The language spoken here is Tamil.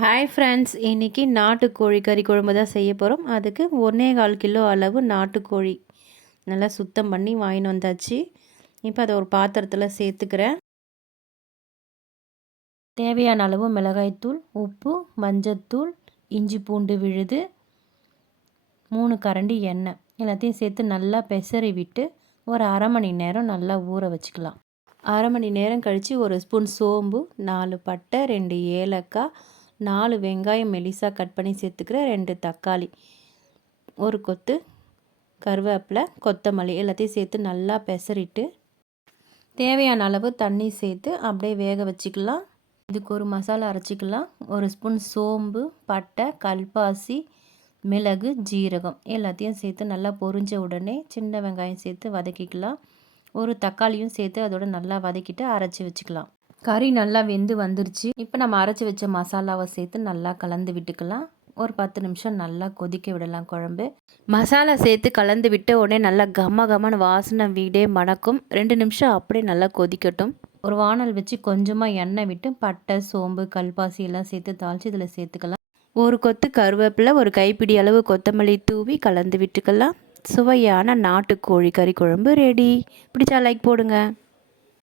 ஹாய் ஃப்ரெண்ட்ஸ், இன்றைக்கி நாட்டுக்கோழி கறி குழம்பு தான் செய்ய போகிறோம். அதுக்கு 1.25 கிலோ அளவு நாட்டுக்கோழி நல்லா சுத்தம் பண்ணி வாங்கின்னு வந்தாச்சு. இப்போ அதை ஒரு பாத்திரத்தில் சேர்த்துக்கிறேன். தேவையான அளவு மிளகாய்த்தூள், உப்பு, மஞ்சத்தூள், இஞ்சி பூண்டு விழுது, 3 கரண்டி எண்ணெய் எல்லாத்தையும் சேர்த்து நல்லா பெசரி விட்டு ஒரு அரை மணி நேரம் நல்லா ஊற வச்சுக்கலாம். அரை மணி நேரம் கழித்து ஒரு ஸ்பூன் சோம்பு, 4 பட்டை, 2 ஏலக்காய், 4 வெங்காயம் மெலிசாக கட் பண்ணி சேர்த்துக்கிறேன், 2 தக்காளி, ஒரு கொத்து கருவேப்பிலை, கொத்தமல்லி எல்லாத்தையும் சேர்த்து நல்லா பெசரிட்டு தேவையான அளவு தண்ணி சேர்த்து அப்படியே வேக வச்சுக்கலாம். இதுக்கு ஒரு மசாலா அரைச்சிக்கலாம். ஒரு ஸ்பூன் சோம்பு, பட்டை, கல்பாசி, மிளகு, ஜீரகம் எல்லாத்தையும் சேர்த்து நல்லா பொரிஞ்ச உடனே சின்ன வெங்காயம் சேர்த்து வதக்கிக்கலாம். ஒரு தக்காளியும் சேர்த்து அதோட நல்லா வதக்கிட்டு அரைச்சி வச்சுக்கலாம். கறி நல்லா வெந்து வந்துருச்சு. இப்போ நம்ம அரைச்சி வச்ச மசாலாவை சேர்த்து நல்லா கலந்து விட்டுக்கலாம். ஒரு 10 நிமிஷம் நல்லா கொதிக்க விடலாம் குழம்பு. மசாலா சேர்த்து கலந்து விட்ட உடனே நல்லா கமகமான வாசனை வீடே மணக்கும். 2 நிமிஷம் அப்படியே நல்லா கொதிக்கட்டும். ஒரு வானல் வச்சு கொஞ்சமாக எண்ணெய் விட்டு பட்டை, சோம்பு, கல்பாசி எல்லாம் சேர்த்து தாளித்து இதில் சேர்த்துக்கலாம். ஒரு கொத்து கருவேப்பிலை, ஒரு கைப்பிடி அளவு கொத்தமல்லி தூவி கலந்து விட்டுக்கலாம். சுவையான நாட்டுக்கோழி கறி குழம்பு ரெடி. பிடிச்சா லைக் போடுங்க.